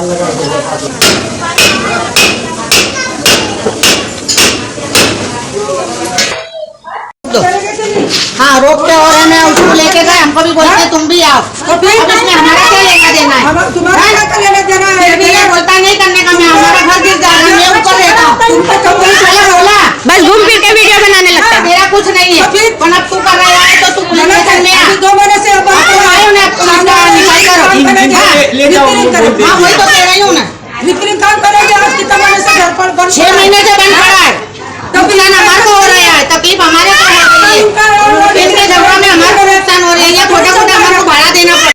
बस घूम फिर के वीडियो बनाने लगता है। तेरा कुछ नहीं है, पर अब तू कर रहा है तो तू पुलिस स्टेशन में आ। 2 महीने से आयो ना, इसका निकाल करो। हाँ वही तो कह रही हूँ ना, काम करेंगे आज कितना महीने से घर पर 6 महीने से बंद पड़ा है। नुकसान हमारे को हो रहा है, तकलीफ हमारे को हो रही है, इनके झगड़ा में हमारे को नुकसान हो रही है, छोटा छोटा हमारे को भाड़ा देना पड़ा।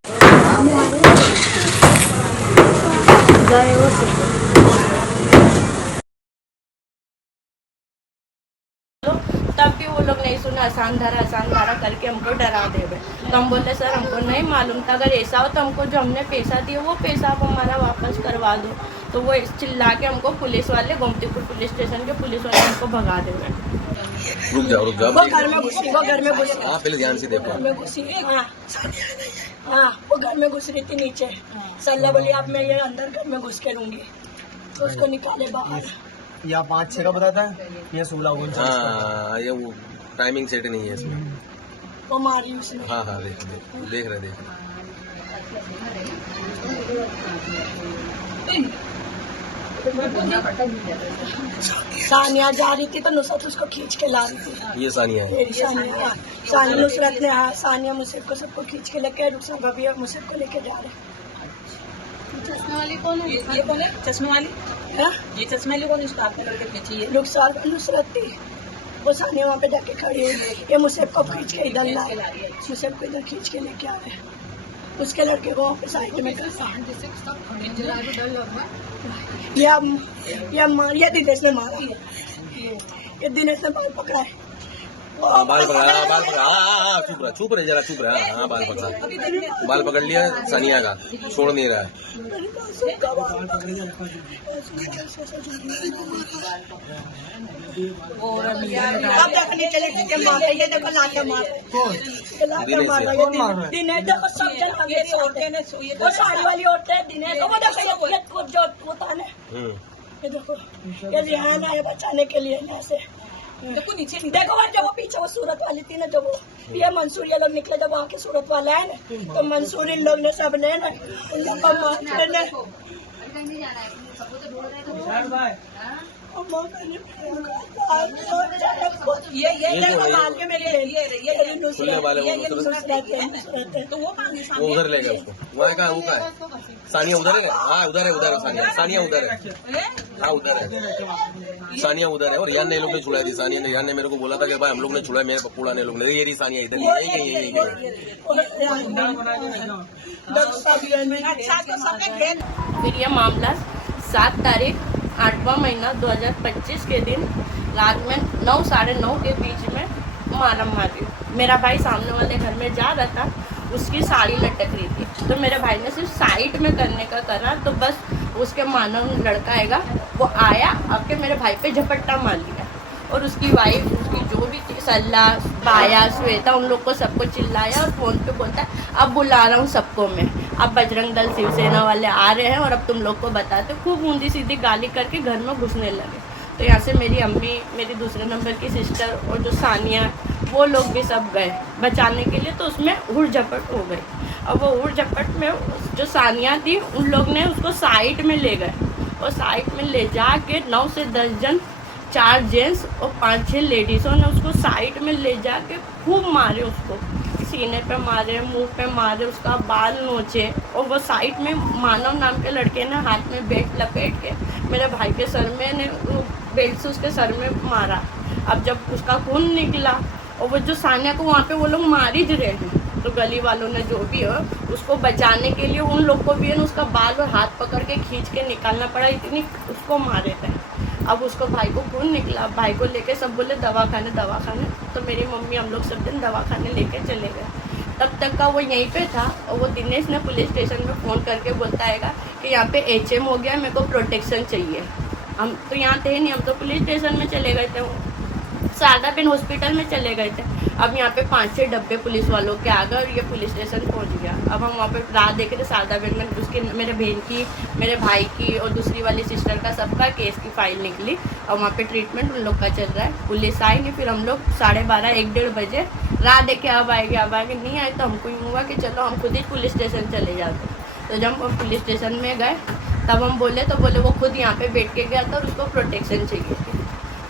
तब भी वो लोग नहीं सुना, आसान धारा करके हमको डरा दे रहे। तो हम बोले सर हमको नहीं मालूम था, अगर ऐसा हो तो हमको जो हमने पैसा दिया वो पैसा आप हमारा वापस करवा दो। तो वो चिल्ला के हमको पुलिस वाले, गोमतीपुर पुलिस स्टेशन के पुलिस वाले हमको भगा दे रहे। रुक जाओ वो घर में घुसी, वो घर में घुसी, आप पहले ध्यान से देखो। घर में घुसी। हाँ वो घर में घुस रही थी नीचे। सल्ला बोली आप मैं ये अंदर घर में घुस के लूंगी, तो उसको निकाले बाहर। या 5-6 का बताता है, ये 16 हाँ ये वो टाइमिंग सेट नहीं है इसमें। वो मारी उसने। हाँ हाँ देख रहे। सानिया जा रही थी तो नुसरत उसको खींच के ला रही थी। ये सानिया है। सानिया नुसरत ने, हाँ सानिया मुझसे को सबको खींच के लेके रुखसार भाभी मुझसे को लेके जा रहे। चश्मे वाली कौन है? ये कौन है चश्मे वाली? हाँ ये चश्मे वाली कौन है? इसको आपने लड़के खींची है। रुखसार नुसरत थी, वो सानिया वहाँ पे जाके खड़ी हुई। ये मुझसे को खींच के इधर ला, मुझसे को इधर खींच के लेके आ रहे। उसके लड़के को वहाँ पे साइड में कर ये दिनेश ने मारा, ये दिनेश ने बाल पकड़ा है। बाल पकड़ा चुप रहे जरा चुप रहा। हाँ बाल पकड़ लिया सानिया का, छोड़ नहीं रहा है। अब देखने चले कि मारा, ये देखो लाके मारा, दिनेश देखो सब जन आगे औरतें ने, वो साड़ी वाली औरतें दिनेश वो देखो ये जो होता है, ये देखो ये रिहान आए बचाने के लिए ऐसे। देखो नीचे देखो जब वो पीछे वो सूरत वाली थी ना, जब वो ये मंसूर ये लोग निकले, जब वहाँ के सूरत वाला है ना, तो मंसूर इन लोग ने सब ने ना उन लोग को मारने ने ये देखो मार के मेरे तो वो उधर ले गया उसको। वहाँ का वो का है सानिया उधर है। हाँ उधर है सानिया उधर है। हाँ उधर है सानिया उधर है। और रियान ने लोग ने छुड़ाई थी सानिया ने। रियान ने मेरे को बोला था कि भाई हम लोग ने छुड़ाया, मेरे पप्पूड़ा ने लोग ने। ये रही सानिया इधर फिर ये मामला 7 तारीख 8वां महीना 2025 के दिन रात में 9 साढ़े 9 के बीच में मारा मारी। मेरा भाई सामने वाले घर में जा रहा था, उसकी साड़ी लटक रही थी, तो मेरे भाई ने सिर्फ साइड में करने का करा, तो बस उसके मानव लड़का आएगा वो आया, आके मेरे भाई पे झपट्टा मार लिया। और उसकी वाइफ, उसकी जो भी थी सल्ला, बाया, श्वेता, उन लोग को सबको चिल्लाया और फ़ोन पे बोलता है अब बुला रहा हूँ सबको मैं, अब बजरंग दल शिवसेना वाले आ रहे हैं और अब तुम लोग को बताते। खूब ऊंधी सीधी गाली करके घर में घुसने लगे। तो यहाँ से मेरी अम्मी, मेरी दूसरे नंबर की सिस्टर और जो सानिया, वो लोग भी सब गए बचाने के लिए। तो उसमें उड़ झपट हो गई। अब वो उड़ झपट में जो सानिया थी उन लोग ने उसको साइड में ले गए, और साइड में ले जाके 9 से 10 जन, 4 जेंट्स और 5-6 लेडीज़ों ने उसको साइड में ले जाके खूब मारे, उसको सीने पे मारे, मुंह पे मारे, उसका बाल नोचे। और वो साइड में मानव नाम के लड़के ने हाथ में बेल्ट लपेट के मेरे भाई के सर में ने बेल्ट से उसके सर में मारा। अब जब उसका खून निकला और वो जो सानिया को वहाँ पे वो लोग मार ही रहे हैं, तो गली वालों ने जो भी हो उसको बचाने के लिए उन लोग को भी है ना उसका बाल और हाथ पकड़ के खींच के निकालना पड़ा, इतनी उसको मारे थे। अब उसको भाई को खून निकला, भाई को लेके सब बोले दवाखाने। तो मेरी मम्मी हम लोग सब दिन दवाखाने लेके चले गए। तब तक का वो यहीं पे था, और वो दिनेश ने पुलिस स्टेशन में फ़ोन करके बोलता है कि यहाँ पे HM हो गया, मेरे को प्रोटेक्शन चाहिए। हम तो यहाँ थे नहीं, हम तो पुलिस स्टेशन में चले गए थे, शारदा बेन हॉस्पिटल में चले गए थे। अब यहाँ पे 5-6 डब्बे पुलिस वालों के आ गए और ये पुलिस स्टेशन पहुँच गया। अब हम वहाँ पे राह देख रहे, शारदा बेन में उसकी मेरे बहन की, मेरे भाई की और दूसरी वाली सिस्टर का सबका केस की फाइल निकली और वहाँ पे ट्रीटमेंट उन लोग का चल रहा है। पुलिस आई नहीं, फिर हम लोग 12:30-1-1:30 बजे राह देखे अब आएंगे नहीं आए, तो हमको यूँ हुआ कि चलो हम खुद ही पुलिस स्टेशन चले जाते। तो जब हम पुलिस स्टेशन में गए तब हम बोले वो खुद यहाँ पे बैठ के गया था और उसको प्रोटेक्शन चाहिए थी।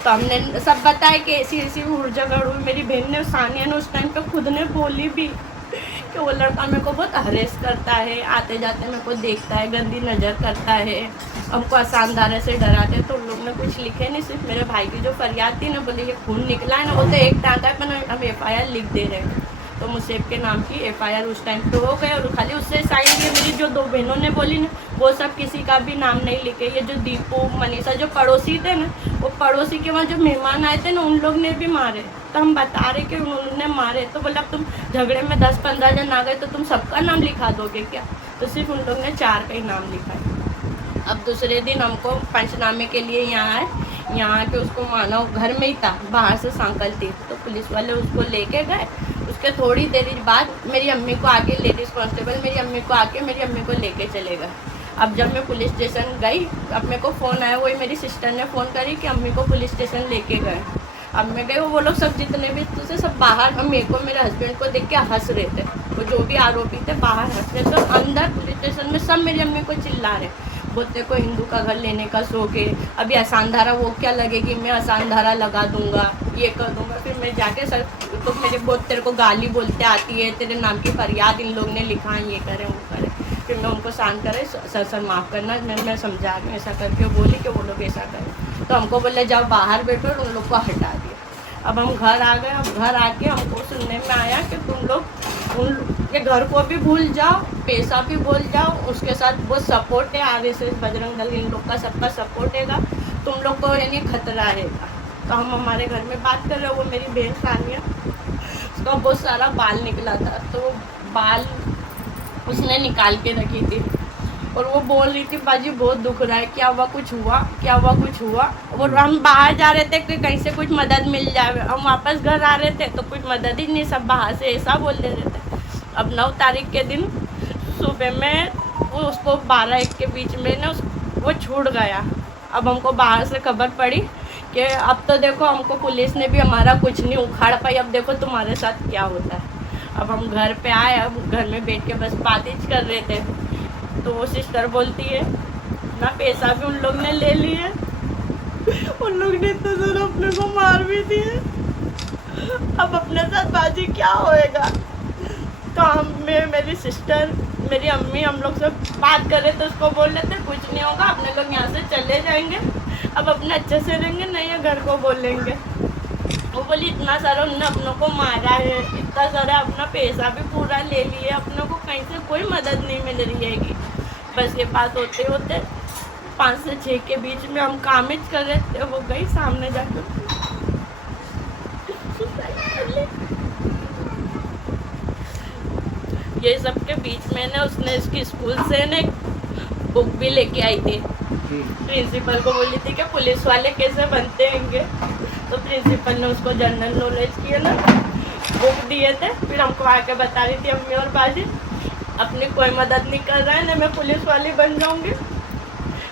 तो हमने सब बताया कि ऐसी झगड़ हुई। मेरी बहन ने, सानिया ने उस टाइम पे खुद ने बोली भी कि वो लड़का मेरे को बहुत हरेस करता है, आते जाते मेरे को देखता है, गंदी नज़र करता है, हमको आसान धारे से डराते। तो उन लोग ने कुछ लिखे नहीं, सिर्फ मेरे भाई की जो फरियाद थी ना, बोले ये खून निकला है ना, वो तो एक टाँका है, पर हम FIR लिख दे रहे हैं। तो मुसेब के नाम की FIR उस टाइम पे हो गए और खाली उससे साइन किए। मेरी जो 2 बहनों ने बोली ना, वो सब किसी का भी नाम नहीं लिखे। ये जो दीपू, मनीषा जो पड़ोसी थे ना, वो पड़ोसी के वहाँ जो मेहमान आए थे ना, उन लोग ने भी मारे। तो हम बता रहे कि उन्होंने मारे। तो बोला तुम झगड़े में 10-15 जन आ गए तो तुम सबका नाम लिखा दोगे क्या? तो सिर्फ उन लोग ने 4 का ही नाम लिखा है। अब दूसरे दिन हमको पंचनामे के लिए यहाँ आए, यहाँ के उसको मानव घर में ही था, बाहर से सांकल थी। तो पुलिस वाले उसको लेके गए। उसके थोड़ी देर बाद मेरी अम्मी को आके, लेडीज़ कांस्टेबल मेरी अम्मी को आके मेरी अम्मी को लेके चले गए। अब जब मैं पुलिस स्टेशन गई, अब मेरे को फ़ोन आया, वही मेरी सिस्टर ने फ़ोन करी कि अम्मी को पुलिस स्टेशन लेके गए। अब मैं गई, वो लोग सब जितने भी थे सब बाहर, मेरे को मेरे हस्बैंड को देख के हंस रहे थे। वो जो भी आरोपी थे बाहर हंस रहे थे। अंदर पुलिस स्टेशन में सब मेरी अम्मी को चिल्ला रहे, बोलते को हिंदू का घर लेने का शौक है, अभी आसान धारा वो क्या लगेगी, मैं आसान धारा लगा दूंगा, ये कर दूंगा। फिर मैं जाके सर तो मेरे बहुत तेरे को गाली बोलते आती है, तेरे नाम की फरियाद इन लोग ने लिखा है, ये करें वो करें। फिर मैं उनको शांत करे, सर माफ़ करना, मैं समझा रही हूँ, ऐसा करके बोली कि वो लोग ऐसा करें। तो हमको बोले जाओ बाहर बैठो, और उन लोग को हटा दिया। अब हम घर आ गए। अब घर आके हमको सुनने में आया कि तुम लोग उनके घर को भी भूल जाओ, पैसा भी भूल जाओ, उसके साथ बहुत सपोर्ट है, RSS, बजरंग दल, इन लोग का सबका सपोर्ट है, तुम लोग को यानी खतरा रहेगा। तो हम हमारे घर में बात कर रहे हो, वो मेरी बहन सानिया, उसका बहुत सारा बाल निकला था, तो वो बाल उसने निकाल के रखी थी और वो बोल रही थी बाजी बहुत दुख रहा है, क्या हुआ, कुछ हुआ, क्या हुआ, कुछ हुआ। और हम बाहर जा रहे थे कि कहीं से कुछ मदद मिल जाए, हम वापस घर आ रहे थे तो कुछ मदद ही नहीं, सब बाहर से ऐसा बोल रहे थे। अब 9 तारीख के दिन सुबह में वो उसको 12-1 के बीच में ना वो छूट गया। अब हमको बाहर से खबर पड़ी कि अब तो देखो हमको पुलिस ने भी हमारा कुछ नहीं उखाड़ पाई, अब देखो तुम्हारे साथ क्या होता है। अब हम घर पे आए, अब घर में बैठ के बस बात ही कर रहे थे। तो वो सिस्टर बोलती है ना, पैसा भी उन लोग ने ले लिए, उन लोग ने इतना जोर अपने को मार भी दिए, अब अपने साथ बाजी क्या होएगा। तो हम, मेरी सिस्टर, मेरी अम्मी, हम लोग सब बात कर रहे थे, उसको बोल रहे थे कुछ नहीं होगा, अपने लोग यहाँ से चले जाएंगे, अब अपने अच्छे से रहेंगे, नहीं है घर को बोलेंगे। वो बोली इतना सारा उन्होंने अपनों को मारा है, इतना सारा अपना पैसा भी पूरा ले लिए, अपनों को कहीं से कोई मदद नहीं मिल रही है। बस ये बात होते होते 5 से 6 के बीच में हम कामिज कर रहे थे, वो गई सामने जाकर ये सब के बीच में ना उसने इसकी स्कूल से ना बुक भी लेके आई थी, प्रिंसिपल को बोली थी कि पुलिस वाले कैसे बनते होंगे। तो प्रिंसिपल ने उसको जनरल नॉलेज की ना बुक दिए थे। फिर हमको आके बता रही थी अम्मी और बाजी अपनी कोई मदद नहीं कर रहा है ना, मैं पुलिस वाली बन जाऊंगी,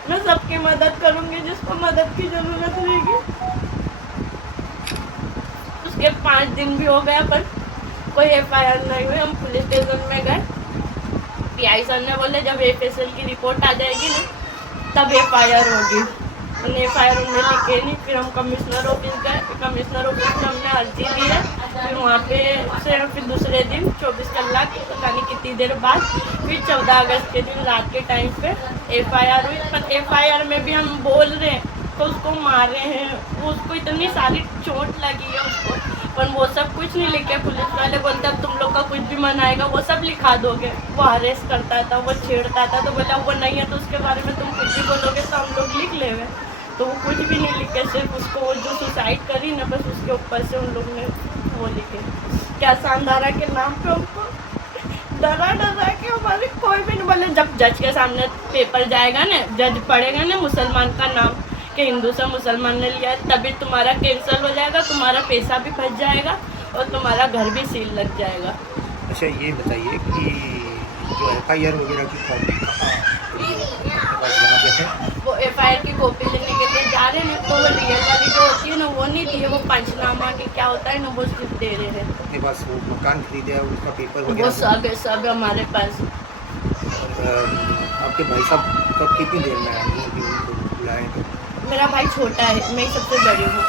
मैं सबकी मदद करूंगी जिसको मदद की जरूरत रहेगी। उसके 5 दिन भी हो गया पर कोई FIR नहीं हुई। हम पुलिस स्टेशन में गए, PI सर ने बोले जब FSL की रिपोर्ट आ जाएगी ना तब FIR होगी, FIR उन्होंने लिखे नहीं। फिर हम कमिश्नर ऑफिस गए, कमिश्नर ऑफिस में हमने अर्जी दी है। फिर वहाँ पे से फिर दूसरे दिन 24 कलाक पता नहीं कितनी देर बाद फिर 14 अगस्त के दिन रात के टाइम पे FIR हुई। पर FIR में भी हम बोल रहे हैं तो उसको मारे हैं, उसको इतनी सारी चोट लगी है उसको, पर वो सब कुछ नहीं लिखे। पुलिस वाले बोलते अब तुम लोग का कुछ भी मन आएगा वो सब लिखा दोगे। वो अरेस्ट करता था, वो छेड़ता था, तो बोला वो नहीं है तो उसके बारे में तुम कुछ भी बोलोगे तो हम लोग लिख लेंगे। तो वो कुछ भी नहीं लिखे, सिर्फ उसको वो जो सुसाइड करी ना बस उसके ऊपर से उन लोग ने वो लिखे क्या शानदारा के नाम पे हमको डरा के हमारे कोई भी नहीं बोले। जब जज के सामने पेपर जाएगा ना, जज पढ़ेगा ना मुसलमान का नाम कि हिंदू से मुसलमान ने लिया तभी तुम्हारा कैंसिल हो जाएगा, तुम्हारा पैसा भी फंस जाएगा और तुम्हारा घर भी सील लग जाएगा। अच्छा ये बताइए कि जो FIR वगैरह की कॉपी वो FIR की कॉपी लेने के लिए जा रहे हैं तो वो रियल वाली जो होती है ना वो नहीं दी है, वो पंचनामा की क्या होता है ना वो सिर्फ दे रहे हैं। अपने पास वो मकान खरीदा है उसका पेपर वो वगैरह सब है हमारे पास। आपके भाई साहब कब कितनी देर में आएंगे उनको बुलाएं तो? मेरा भाई छोटा है, मैं सबसे बड़ी हूँ।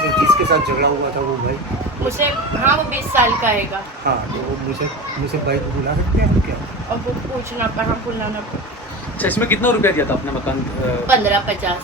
जिसके साथ झगड़ा हुआ था वो भाई मुझसे हाँ वो 20 साल का आएगा। हाँ तो वो मुझे भाई को बुला सकते हैं क्या? और वो पूछना पर हम बुलाना पर अच्छा इसमें कितना रुपया दिया था आपने मकान? 15-50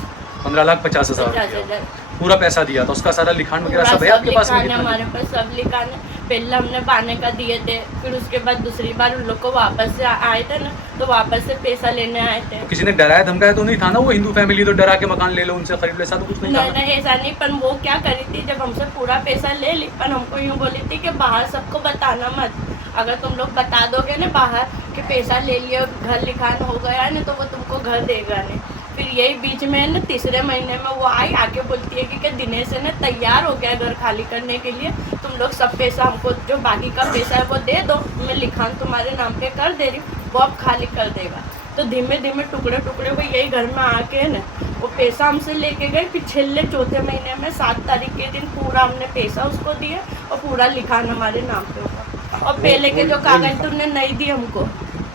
15,50,000 पूरा पैसा दिया था, उसका सारा लिखान वगैरह सब है आपके पास में? कितना हमारे पास सब लिखान है। पहले हमने बाने का दिए थे, फिर उसके बाद दूसरी बार उन लोग को वापस से आए थे ना तो वापस से पैसा लेने आए थे। किसी ने डराया धमकाया तो नहीं था ना? वो हिंदू फैमिली तो डरा के मकान ले लो उनसे खरीद लो, ऐसा तो कुछ नहीं था? नहीं ऐसा नहीं, पर वो क्या करी थी जब हमसे पूरा पैसा ले ली पर हमको यूँ बोली थी कि बाहर सबको बताना मत, अगर तुम लोग बता दोगे ना बाहर कि पैसा ले लिया घर लिखान हो गया ना तो वो तुमको घर देगा नहीं। फिर यही बीच में ना तीसरे महीने में वो आई आके बोलती है कि दिनेश है ना तैयार हो गया घर खाली करने के लिए, तुम लोग सब पैसा हमको जो बाकी का पैसा है वो दे दो, मैं लिखान तुम्हारे नाम पे कर दे रही हूँ, वो अब खाली कर देगा। तो धीमे धीमे टुकड़े टुकड़े वो यही घर में आके ना वो पैसा हमसे लेके गए। फिर छेले चौथे महीने में 7 तारीख के दिन पूरा हमने पैसा उसको दिया और पूरा लिखान हमारे नाम पे होगा। और पहले के जो कागज तुमने नहीं दिए हमको,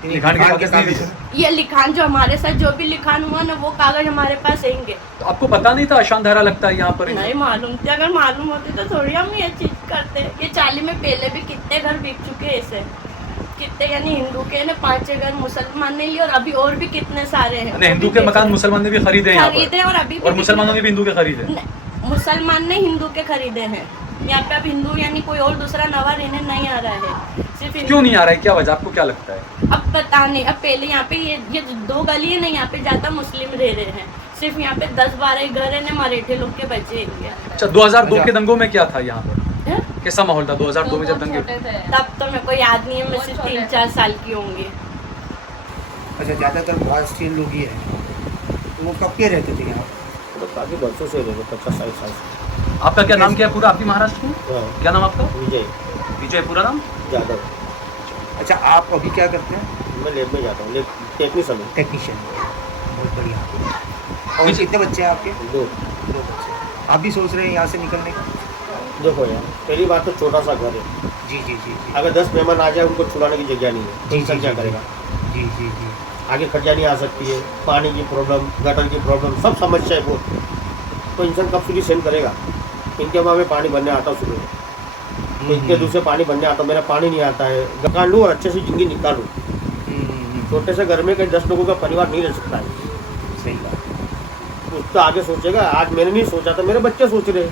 लिखान के कागज नहीं दिए? ये लिखान जो हमारे साथ जो भी लिखान हुआ ना वो कागज हमारे पास रहेंगे। तो आपको पता नहीं था अशांत धारा लगता है यहाँ पर? नहीं मालूम थी, अगर मालूम होती तो थोड़ी हम ये चीज करते। ये 40 में पहले भी कितने घर बिक चुके हैं ऐसे, कितने यानी हिंदू के ना 5-6 घर मुसलमान ने लिए और अभी और भी कितने सारे हैं। हिंदू के मकान मुसलमान ने भी खरीदे हैं खरीदे और अभी और मुसलमानों ने भी हिंदू के खरीदे? मुसलमान ने हिंदू के खरीदे हैं। यहाँ पे अब हिंदू यानी कोई और दूसरा नवा रहने नहीं आ रहा है, सिर्फ क्यों नहीं आ रहा है? क्या वजह, आपको क्या लगता है? अब पता नहीं। अब पहले यहाँ पे ये 2 गली है ना यहाँ पे ज्यादा मुस्लिम रह रहे हैं, सिर्फ यहाँ पे 10-12 घर है ना मराठी लोग के बच्चे हैं। अच्छा 2002 के दंगों में क्या था यहाँ पर? हैं? कैसा माहौल था 2002 में जब दंगे? तब तो मेरे को याद नहीं है, मैं सिर्फ 3-4 साल की होंगी। अच्छा ज़्यादातर महाराष्ट्रीयन लोग ही हैं, वो कब के रहते थे यहाँ? तो काफ़ी वर्षों से रहे 50-60 साल से। आपका क्या नाम क्या है पूरा? आपकी महाराष्ट्र में क्या नाम आपका? विजय विजय पूरा नाम? यादव। अच्छा आप अभी क्या करते हैं? मैं लैब में जाता हूँ, टेक्नीशियन हूँ। टेक्नीशियन, बहुत बढ़िया। और कितने बच्चे हैं आपके? 2 बच्चे। आप भी सोच रहे हैं यहाँ से निकलने का? देखो यार, पहली बात तो छोटा सा घर है। जी जी जी जी। अगर 10 मेहमान आ जाए उनको छुड़ाने की जगह नहीं है तो इंसान क्या करेगा? जी जी जी। आगे खर्चा नहीं आ सकती है, पानी की प्रॉब्लम, गटर की प्रॉब्लम, सब समस्या है बहुत। तो इंसान कब सुधी सेंड करेगा? इनके वहाँ में पानी भरने आता सुबह, तो इनके दूसरे पानी भरने आता, मेरा पानी नहीं आता है। दुकान लूँ और अच्छे से जिंदगी निकालूँ। छोटे से घर में कहीं 10 लोगों का परिवार नहीं रह सकता है। सही बात। उसका आगे सोचेगा। आज मैंने नहीं सोचा था, मेरे बच्चे सोच रहे हैं।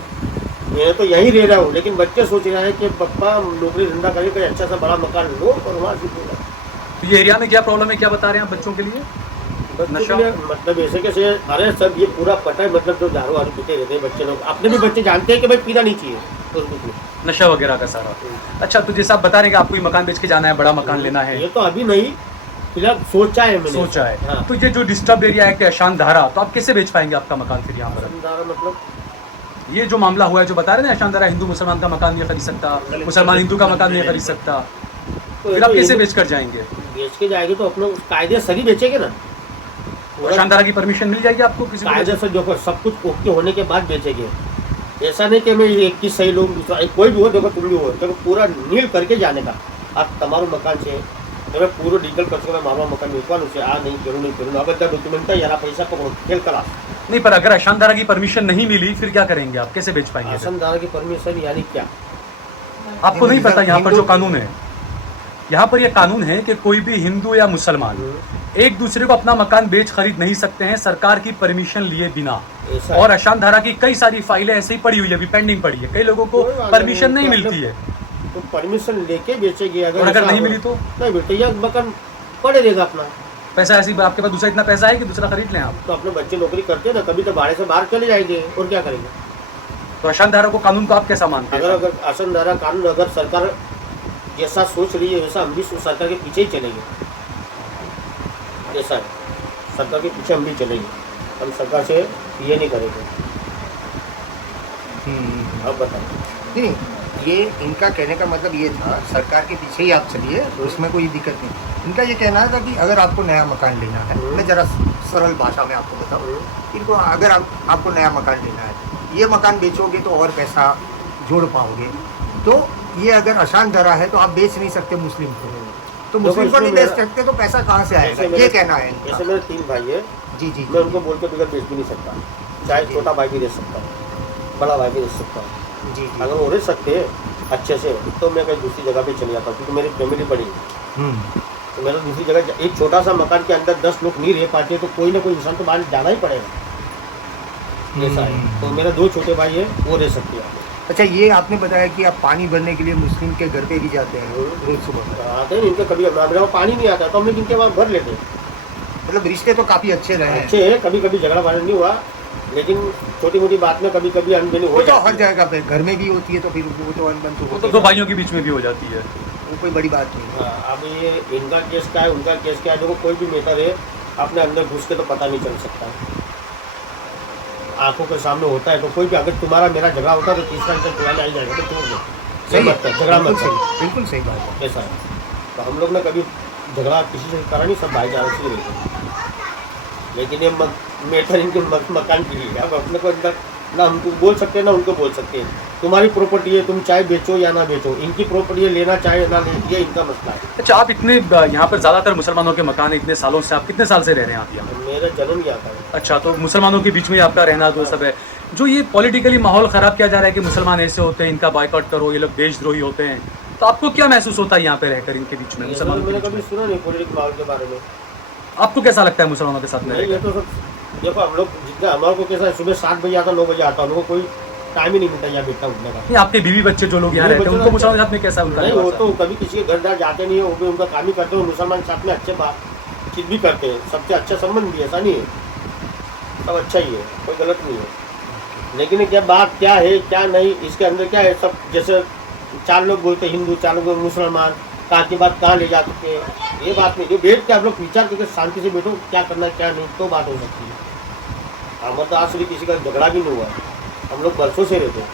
मैं तो यहीं रह रहा हूँ लेकिन बच्चे सोच रहे हैं कि पापा नौकरी धंधा करके कोई अच्छा सा बड़ा मकान लो और वहाँ सीखेगा। तो ये एरिया में क्या प्रॉब्लम है, क्या बता रहे हैं आप बच्चों के लिए? बच्चों के लिए मतलब ऐसे कैसे, अरे सब ये पूरा पता है, मतलब जो दारू वारू पीते रहते हैं बच्चे लोग, अपने भी बच्चे जानते हैं कि भाई पीना नहीं चाहिए, तो कुछ नहीं, नशा वगैरह का सारा। अच्छा तो जैसा आप बता रहे हैं कि आपको ये मकान बेच के जाना है, बड़ा मकान लेना है? ये तो अभी नहीं, फिलहाल सोचा है मैंने। सोचा है। हाँ। तो ये जो डिस्टर्ब एरिया है कि अशांत धारा, तो आप कैसे बेच पाएंगे आपका मकान फिर यहाँ पर? मतलब ये जो मामला हुआ है जो बता रहे हैं अशांत धारा, हिंदू मुसलमान का मकान नहीं खरीद सकता, मुसलमान हिंदू का मकान नहीं खरीद सकता, तो फिर आप कैसे बेच कर जाएंगे? बेच के जाएंगे तो अपने कायदे सही बेचेंगे ना। अशांत धारा की परमिशन मिल जाएगी आपको किसी को? कायदे से देखो सब कुछ ओके होने के बाद बेचेंगे। ऐसा नहीं कि मैं 21 सही लोग दूसरा कोई भी हो, देखो तुम भी हो, देखो पूरा नील करके जाने का। आप તમારું મકાન છે તમે પૂરો ડીટેલ કરશો કે મારું મકાન વેચવાનું છે, આ નહીં કરું નહીં કરું, આ બધા ડોક્યુમેન્ટ યાર પૈસા પકડો ખેલ કરા। नहीं, पर अगर अशांत धारा की परमिशन नहीं मिली फिर क्या करेंगे आप, कैसे बेच पाएंगे? आसनदार की परमिशन यानी क्या? आपको नहीं पता यहाँ पर जो कानून है, यहाँ पर यह कानून है कि कोई भी हिंदू या मुसलमान एक दूसरे को अपना मकान बेच खरीद नहीं सकते हैं सरकार की परमिशन लिए बिना। ऐसा है। और अशांत धारा की कई सारी फाइलें ऐसे ही पड़ी हुई है, अभी पेंडिंग पड़ी है, कई लोगों को कोई बात परमिशन नहीं, नहीं तो मिलती है। तो परमिशन लेके बेचेंगे। और अगर ऐसा नहीं हो- मिली तो? नहीं मिलती, यह मकान पड़े रहेगा अपना। पैसा ऐसी आपके पास दूसरा इतना पैसा है कि दूसरा खरीद लें आप? तो अपने बच्चे नौकरी करते हैं ना, कभी तो भाड़े से बाहर चले जाएंगे और क्या करेंगे? तो अशांत धारा को कानून को आप कैसा मानते हैं? अगर आसनदारा कानून अगर सरकार जैसा सोच रही है वैसा हम भी सरकार के पीछे ही चलेंगे। ऐसा है, सरकार के पीछे हम भी चलेंगे, हम सरकार से ये नहीं करेंगे। अब बताओ। नहीं ये इनका कहने का मतलब ये था, सरकार के पीछे ही आप चलिए, उसमें कोई दिक्कत नहीं। इनका ये कहना था कि अगर आपको नया मकान लेना है, मैं ज़रा सरल भाषा में आपको बताऊँ, इनको अगर आपको नया मकान लेना है, ये मकान बेचोगे तो और पैसा जोड़ पाओगे, तो ये अगर आसान धरा है तो आप बेच नहीं सकते मुस्लिम को, तो मुस्लिम को नहीं बेच सकते तो पैसा कहाँ से आएगा, ये कहना है इनका। जैसे मेरे 3 भाई है जी जी, मैं उनको बोल के बगैर बेच भी नहीं सकता, चाहे छोटा भाई भी दे सकता हूँ, बड़ा भाई भी दे सकता हूँ। जी जी, अगर वो रह सकते हैं अच्छे से तो मैं कहीं दूसरी जगह पे चले जाता हूँ, क्योंकि मेरी फैमिली बड़ी है। तो मेरा दूसरी जगह, एक छोटा सा मकान के अंदर 10 लोग नहीं रह पाते तो कोई ना कोई इंसान तो बाहर जाना ही पड़ेगा, ऐसा है। तो मेरे 2 छोटे भाई है, वो रह सकते हैं। अच्छा, ये आपने बताया कि आप पानी भरने के लिए मुस्लिम के घर पे भी जाते हैं रोज सुबह, आते हैं इनके, कभी हमारे वहाँ पानी नहीं आता तो हम लोग इनके वहाँ भर लेते हैं। मतलब रिश्ते तो काफ़ी अच्छे रहे हैं। अच्छे है, कभी कभी झगड़ा नहीं हुआ, लेकिन छोटी मोटी बात में कभी कभी अनबनी हो वो तो जाती हर है। जगह पे घर में भी होती है, तो फिर वो तो अनबन तो वो होती तो है। 2 भाइयों के बीच में भी हो जाती है। वो कोई बड़ी बात नहीं है। हाँ, अब ये इनका केस क्या है, उनका केस क्या है, देखो कोई भी मैटर है अपने अंदर घुस के तो पता नहीं चल सकता, आंखों के सामने होता है। तो कोई भी, अगर तुम्हारा मेरा झगड़ा होता है तो तीसरा इंसान चुराने आ ही जाएगा, तो छोड़ दो, सही मत कर, झगड़ा मत कर, बिल्कुल सही बात है। ऐसा है। तो हम लोग ने कभी झगड़ा किसी से करा नहीं, सब भाईचारा से रहते हैं। लेकिन ये मैटर इनके मकान की है, अब अपने को अंदर ना हमको बोल सकते हैं ना उनको बोल सकते हैं। तुम्हारी प्रॉपर्टी है, तुम चाहे बेचो या ना बेचो, इनकी प्रॉपर्टी है, लेना चाहे ना ले, ये इनका मसला है। अच्छा, आप इतने यहाँ पर ज़्यादातर मुसलमानों के मकान है, इतने सालों से, आप कितने साल से रह रहे हैं आप यहाँ? मेरा जन्म यहाँ था। अच्छा, तो मुसलमानों के बीच में आपका रहना तो सब है। जो ये पॉलिटिकली माहौल ख़राब किया जा रहा है कि मुसलमान ऐसे होते हैं, इनका बायकॉट करो, ये लोग देशद्रोही होते हैं, तो आपको क्या महसूस होता है यहाँ पे रहकर इनके बीच में, मुसलमानों के मैंने बीच कभी में? सुना नहीं पॉलिटिकल माहौल के बारे में। आपको कैसा लगता है मुसलमानों के साथ में नहीं, ये रहकर? तो सब देखो, हम लोग जितना हमारे को कैसा है, सुबह 7 बजे आता, 9 बजे आता, उनको कोई टाइम ही नहीं मिलता यहाँ बैठा उठने का। नहीं, आपके बीवी बच्चे जो लोग यहाँ रहते हैं उनको मुसलमानों के साथ में कैसा उनका नहीं, वो व्यवहार तो है? कभी किसी के घर दार जाते नहीं है, वो भी उनका काम ही करते हैं। मुसलमान के साथ में अच्छे बातचीत भी करते हैं, सबसे अच्छा संबंध भी, ऐसा नहीं है, सब अच्छा ही है, कोई गलत नहीं है। लेकिन क्या बात क्या है क्या नहीं, इसके अंदर क्या है, सब जैसे 4 लोग बोलते हैं हिंदू, 4 लोग मुसलमान, कहाँ की बात कहाँ ले जा सकते हैं, ये बात नहीं। जो बैठ के आप लोग विचार करके शांति से बैठो, क्या करना क्या नहीं, तो बात हो सकती है। हमारे तो आज से किसी का झगड़ा भी नहीं हुआ है, हम लोग बरसों से रहते हैं।